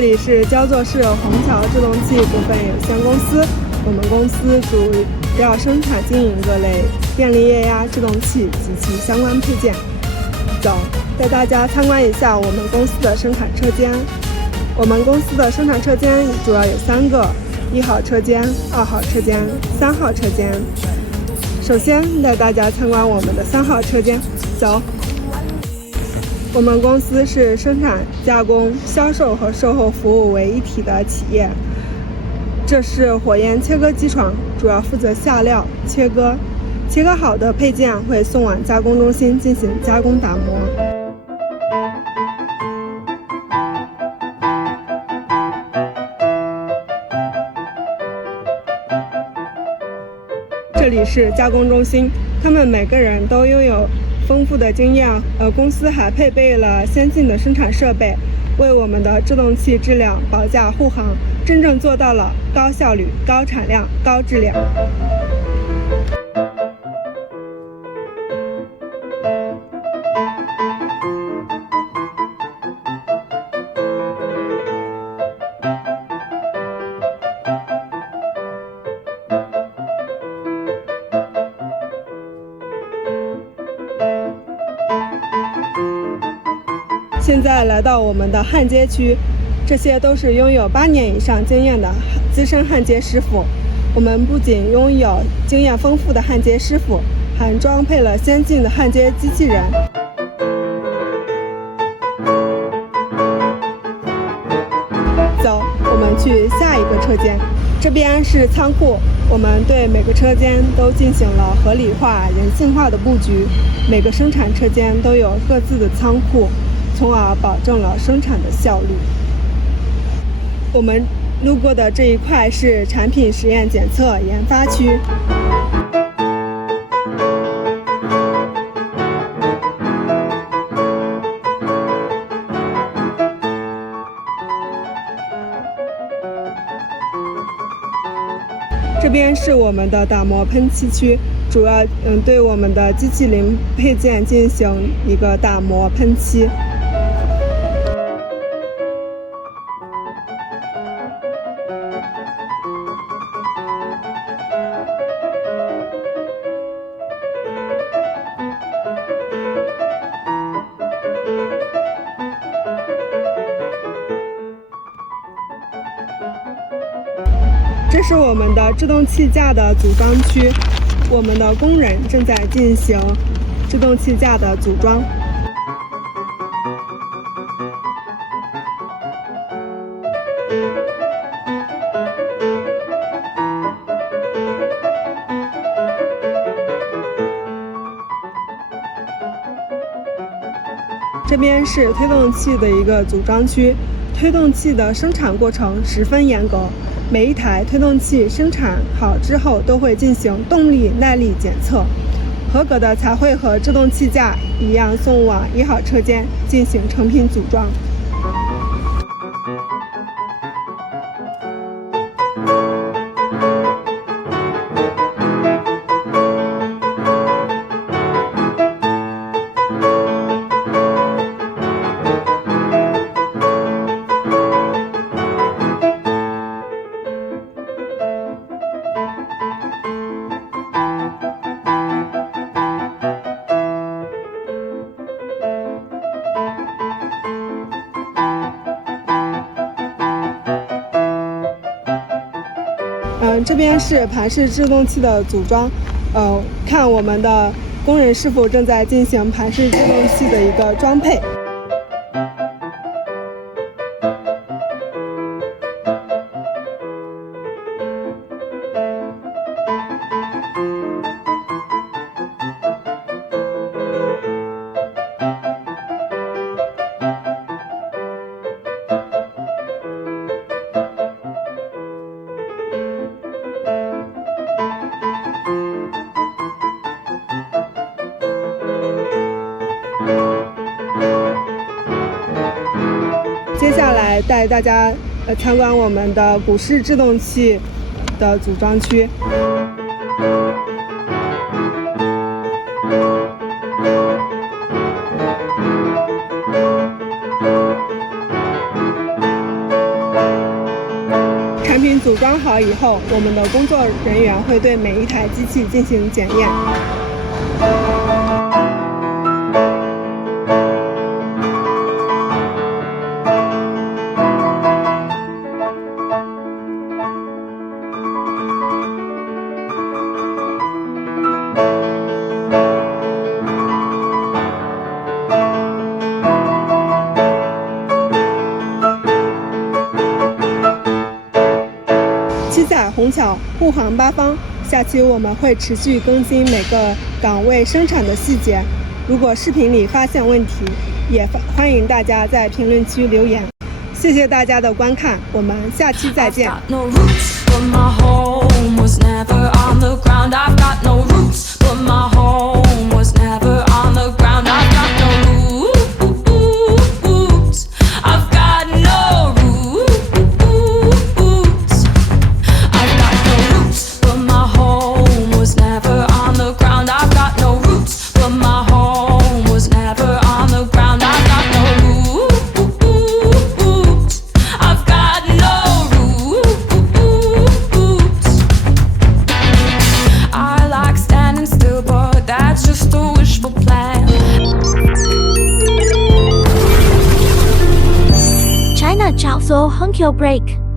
这里是焦作市虹桥制动器股份有限公司，我们公司主要生产经营各类电力液压制动器及其相关配件。走，带大家参观一下我们公司的生产车间。我们公司的生产车间主要有3个：1号车间、2号车间、3号车间。首先带大家参观我们的3号车间，走。我们公司是生产、加工、销售和售后服务为一体的企业。这是火焰切割机床，主要负责下料、切割。切割好的配件会送往加工中心进行加工打磨。这里是加工中心，他们每个人都拥有丰富的经验，公司还配备了先进的生产设备，为我们的制动器质量保驾护航，真正做到了高效率、高产量、高质量。现在来到我们的焊接区，这些都是拥有8年以上经验的资深焊接师傅。我们不仅拥有经验丰富的焊接师傅，还装配了先进的焊接机器人。走，我们去下一个车间，这边是仓库。我们对每个车间都进行了合理化、人性化的布局，每个生产车间都有各自的仓库，从而保证了生产的效率。我们路过的这一块是产品实验检测研发区。这边是我们的打磨喷漆区，主要对我们的机器零配件进行一个打磨喷漆。这是我们的制动器架的组装区，我们的工人正在进行制动器架的组装。这边是推动器的一个组装区，推动器的生产过程十分严格。每一台推动器生产好之后都会进行动力耐力检测，合格的才会和制动器架一样送往1号车间进行成品组装。这边是盘式制动器的组装，看我们的工人师傅正在进行盘式制动器的一个装配。接下来带大家参观我们的鼓式制动器的组装区。组装好以后，我们的工作人员会对每一台机器进行检验。七彩虹桥护航八方，下期我们会持续更新每个岗位生产的细节。如果视频里发现问题，也欢迎大家在评论区留言。谢谢大家的观看，我们下期再见。China 炒作 Honkyo Break